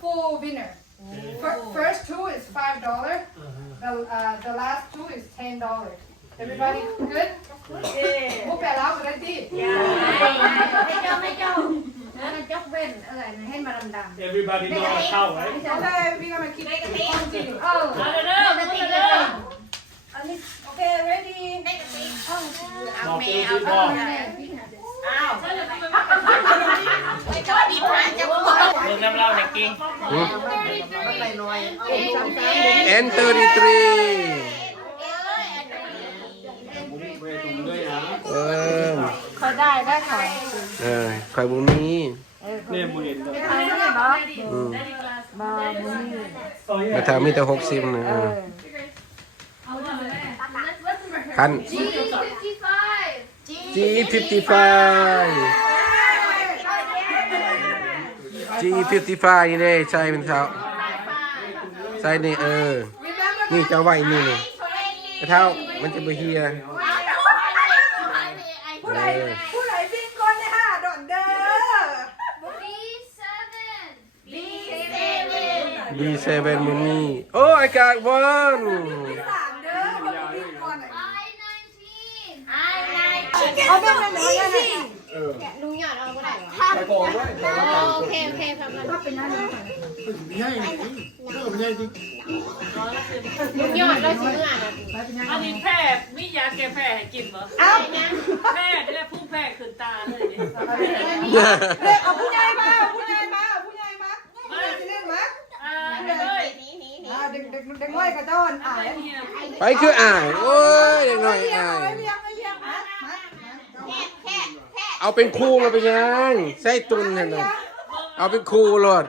full winner. First two is $5. The last two is $10. Everybody good? พวกแปลแล้วกันได้ดิให้เจ้าแล้วยกเว้นอะไรให้มาดำๆ Everybody know how right โอเคพี่กำลังคิดได้กันดิเออได้ติดเลยอันนี้โอเค ready ได้กันดิเอาแม่เอาไม่ชอบบีบหัวจะบอก น้ำเล่าในกิ้ง N33 คอยได้ค่ะ คอยบุมี เนี่ยมูเห็น ไม่ทำไม่ได้บอสบอส มาทำมีแต่60นะคัน G55 G55 นี่เด้ใช่เป็นเท้าใช่นี่นี่จะไหวนี่เท้ามันจะไปเฮียผู้ใดบินก่อนเนี่ย5 ดอนเด้อ B7 มุมีโอ้ I got one 3 เด้อบินก่อนเอาแบบนั้นเลยลุงหยอดเอาก็ได้ไปโกงด้วยโอเคทำมันก็เป็นหน้าลุงใช่ไม่ใช่จริงลุงหยอดแล้วซื้ออันนี้แพทย์มียาแก้แพ้ให้กินบ่แพทย์นี่แหละผู้แพ้ขึ้นตาเลยเด็กเอาผู้ใหญ่มาผู้ใหญ่จะเล่นมั้ยเด็กน้อยกับเจ้าอ่ายไปคืออ่ายโอ้ยเด็กหน่อยอ่ายเอาเป็นคู่เราไปยังใส่ตุนเห็นไหมเอาเป็นคู่รถ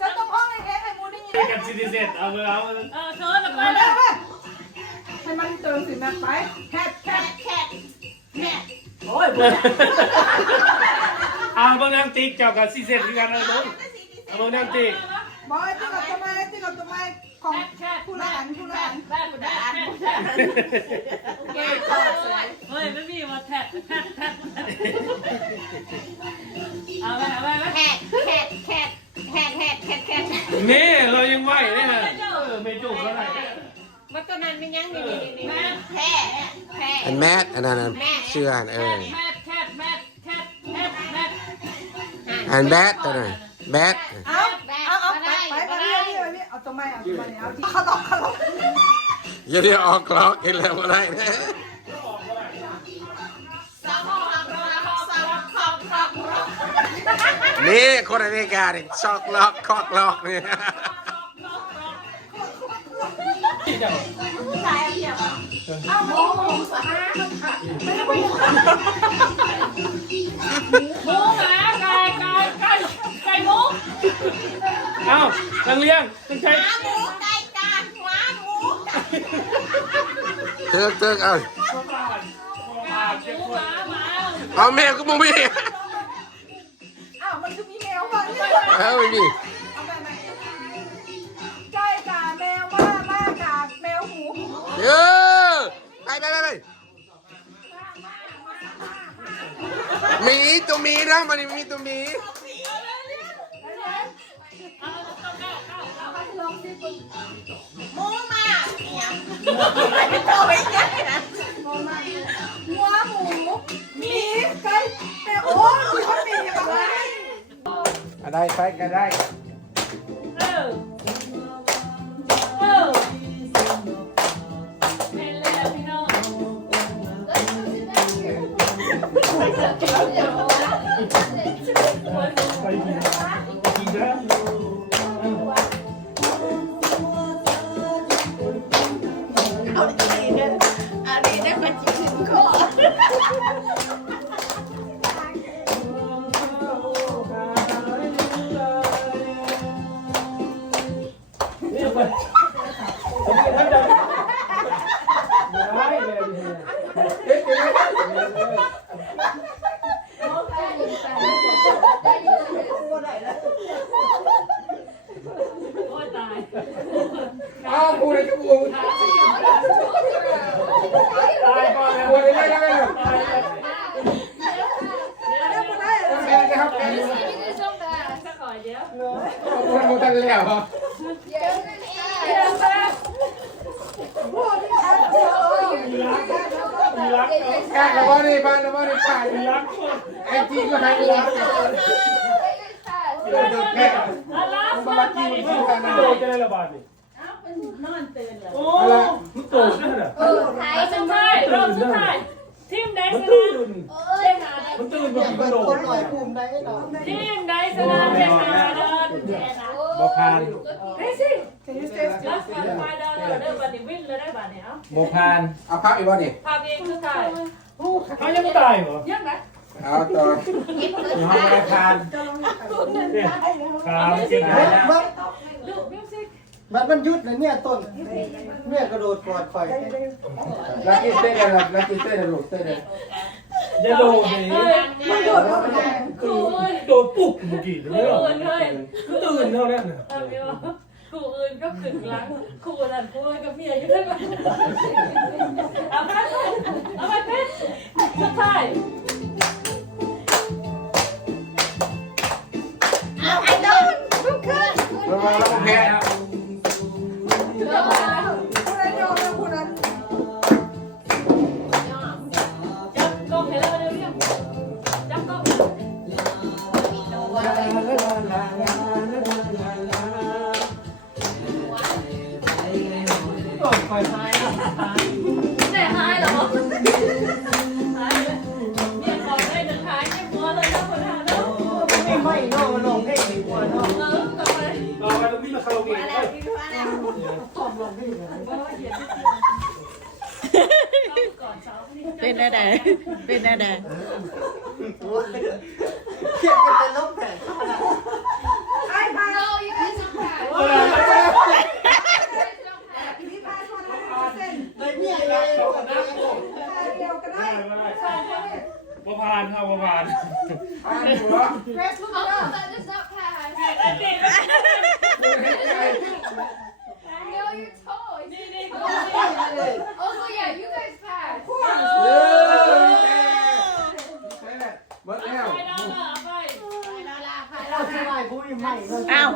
จะต้องห้องไอ้มูนี่ยิงกันซิติเซนเอาเลยเธอละไปเลย ให้มันเติมสิแม่ไปแคทแม่โอ้ยเอาบางน้ำติ๊กเจ้ากับซิเซนกันเลยมึงเอาบางน้ำติ๊กบอยติ๊กกับตัวไม้ของผู้ละอันเฮ้ยไม่มีว่าแทะเอาไปนี่เรายังไหวเลยฮะไม่จุกแล้วไงมันก็นั้นไม่ยั้งนี่แพ้ อันแมทอันนั้นเชื่ออันแมทอันแบทตัวนั้นแบทเอาไปเอาตัวไม้เอาที่เขาตอกอย่าเรียกออกกล็อกเห็นแล้วก็ได้นะนี่คนอเมริกาเนี่ยช็อกล็อกคอกล็อกเนี่ยเอาหมูหมาไก่หมูเอาตั้งเลี้ยงตั้งใจหมูไก่กาหัวหมูเติกเอาเอาแมวก็มึงมีมันคือมีแมวบ้างไม่มีไก่กาแมวม้ากาแมวหมูไปมีตัวมีนะมันมีตัวมีหมูมาเนี่ยตัวไม่ใหญ่นะหัวหมูมีไก่แต่โอ้ยเขามีอะไรได้ไปกันได้เห็นแล้วพี่น้อง เดี๋ยว มันบ่ทันแล้ว กากระบอกนี่บ้านระบอกนี่ป่ารักไอ้จีก็ให้รักโดนแค่มาจีมันสู้กันนะ โตจะได้ระบาดนี่โอ้มันโตได้เหรอ สุดท้ายรอบสุดท้ายทีมใด มัน ช ตื่ นะ นมันตื่นแบบกระโดด ทีมใดชนะเป็น5 บ่ผ่าน เฮ้ยสิรับการ5 $เด้อบัดนี้วินเลยได้บัดนี้เอ้า บ่ผ่าน เอาพักอีกบ่นี่ ภาพเองสุดท้าย เขายังตายเหรอ ยังนะ เอาต่อ เขาไม่ผ่านเนี่ยครับเจ็บแล้ว ดูมิวสิก มันยุดนะเนี่ยต้นเนี่ยกระโดดกอดคอย ลักกี้เต้นกันลักกี้เต้นกันลูกเต้นกัน จะโดดเลย มันโดดครูอื่น โดดปุ๊บเมื่อกี้เลยตื่นเท่านั้น ครูอื่นก็ขึ้นหลังครูนั่นครูกับเมียอยู่ด้วยกันเอาไปเป็นสุดท้าย ระวังแล้วแพ้ จับกล้องให้เราเร็วๆจับกล้องแต่หายเหรอหายเลยเมียขอได้จะหายเมียมัวเลยนะคนหาเนาะ ไม่นอกลงให้ดีกว่าเนาะ กลับไป เราไปตรงนี้มาคาราโอเกะ เป็นอะไรเป็นอะไร เขียนเป็นลบแผ่น No, you guys don't pass. เลยเนี่ยเลย บ่ผ่านเอาบ่ผ่าน Press look up. That does not pass. No, your toes. Also, yeah, you guys pass. เบิดแล้ว อ้าว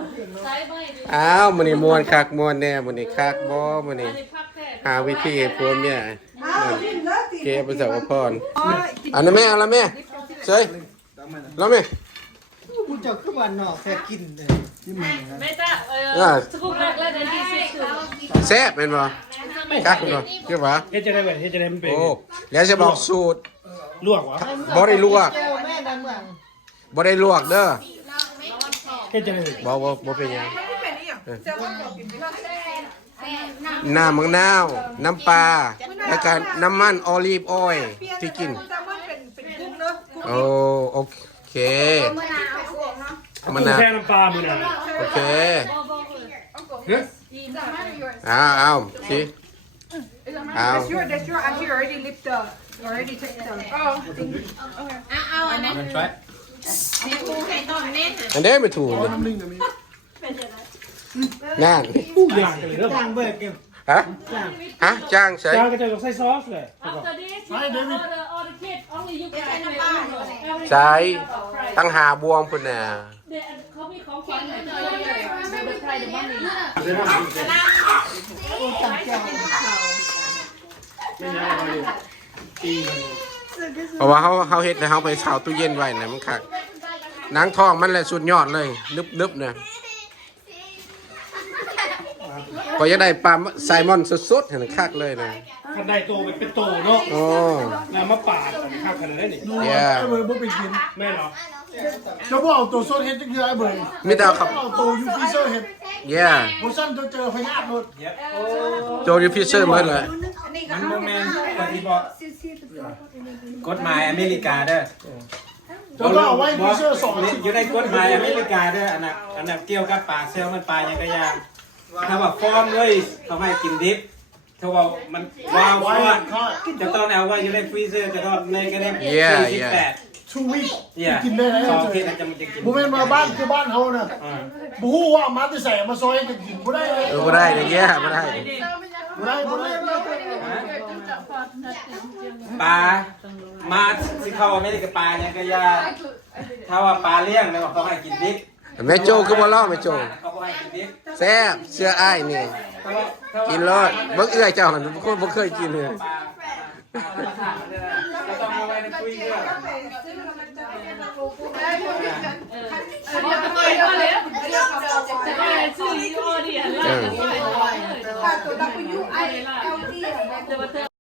อ้าวมื้อนี้ม่วนคักม่วนแน่มื้อนี้คักบ่มื้อนี้หาวิธีให้ผัวเมียเก็บประสบพรอันนั้นแม่เอาละแม่เฮ้ยแล้วแม่ กูจะขึ้นวันนอกแต่กินเลยที่มึงนะ ไม่จ้าสกุลแรกแล้วเดี๋ยวที่สิ แซ่บแม่นบ่คักบ่เกี่ยวบ่ เฮ็ดจะได้แบบเฮ็ดจะได้มันเป็น โอ้แล้วจะบอกสูตร ลวกวะ บ่ได้ลวก แก้วแม่ดังเมือง บ่ได้ลวกเด้อ เฮ็ดจะได้ บ่เป็นหยังน้ำมะนาวน้ำปลาแล้วก็น้ำมันออลีฟออยล์ที่กินโอ้โอเคมะนาว แค่น้ำปลามือนะ โอเคเอาสิเอา That's your. Actually, already lipped the. Already took the. Oh. เอาอันนั้นมีปูให้ต้นเน้น อันนี้ไม่ถูกเลยนั่น อู้อย่างกันเลยเด้อ จ้างเบิกเก็บ ฮะจ้างใช่ จางก็จะใส่ซอสเลย After this, all the kids, only you can. ใช่ตั้งหาบวงพุ่นน่ะ เขามีของขวัญให้เธอใครเดี๋ยวมันนี่ ไม่ยากเลยตี เพราะว่าเขาเฮ็ดแล้วเขาไปเช่าตู้เย็นไว้น่ะมันคักหนังทองมันแหละสุดยอดเลยนึบๆน่ะก็จะได้ปลาไซมอนสดๆเห็นคักเลยนะ ขันได้โตเป็นโตเนาะ โอ้ น้ำมะปาดข้าวขนาดนั้นนี่ เย่ ไอ้เบิร์ดบ่ไปกิน แม่เหรอ จะบอกเอาตัวโซนเฮ็ดจังเดียวไอ้เบิร์ด ไม่ได้เอาครับ เอาตัวยูฟิเซอร์เฮ็ด เย่ โบซันเจอพญาติหมด โจยูฟิเซอร์หมดเลย มันโมเมนต์ที่บอกกฎหมายอเมริกาเด้อ จะก็เอาไว้ฟิเซอร์สอง อยู่ในกฎหมายอเมริกาเด้ออันนั้นเกี่ยวกับปลาเซลล์มันปลายังก็ยากถ้าว่าฟอร์มเลยเขาให้กินดิบถ้าว่ามันว้าว ไว้ ว่า เขา จะต้องเอาไว้อยู่ในฟรีเซอร์จะต้องในก็ได้48 ชูวิก เนี่ย กินได้ไหม สอง เจ ที่ อ จะมันจะกิน บุแม่นมาบ้านคือบ้านเขาน่ะบูฮู้ว่ามาที่ใส่มาซอยจะกินบ่ได้เลย บ่ได้เลยแย่บ่ได้ บ่ได้ ปลามาสิเข้าอเมริกาปลายังก็ยากถ้าว่าปลาเลี้ยงแล้วเขาให้กินดิบ แม่โจคือบ่ล้อแม่โจ เขาบอกให้กินดิบ แซ่บเสื้ออ้ายนี่ กินรอดเบิ่งเอื้อยเจ้าหั่นคนบ่เคยกินเลย ปลาธรรมชาติมันเนี่ยนะเราต้องเอาไว้ในคุยเรื่อง บอกทำไมก็แล้วจะไปซื้อยี่ห้อดิหันหลังไป ตัว W I L D จะมาเธอ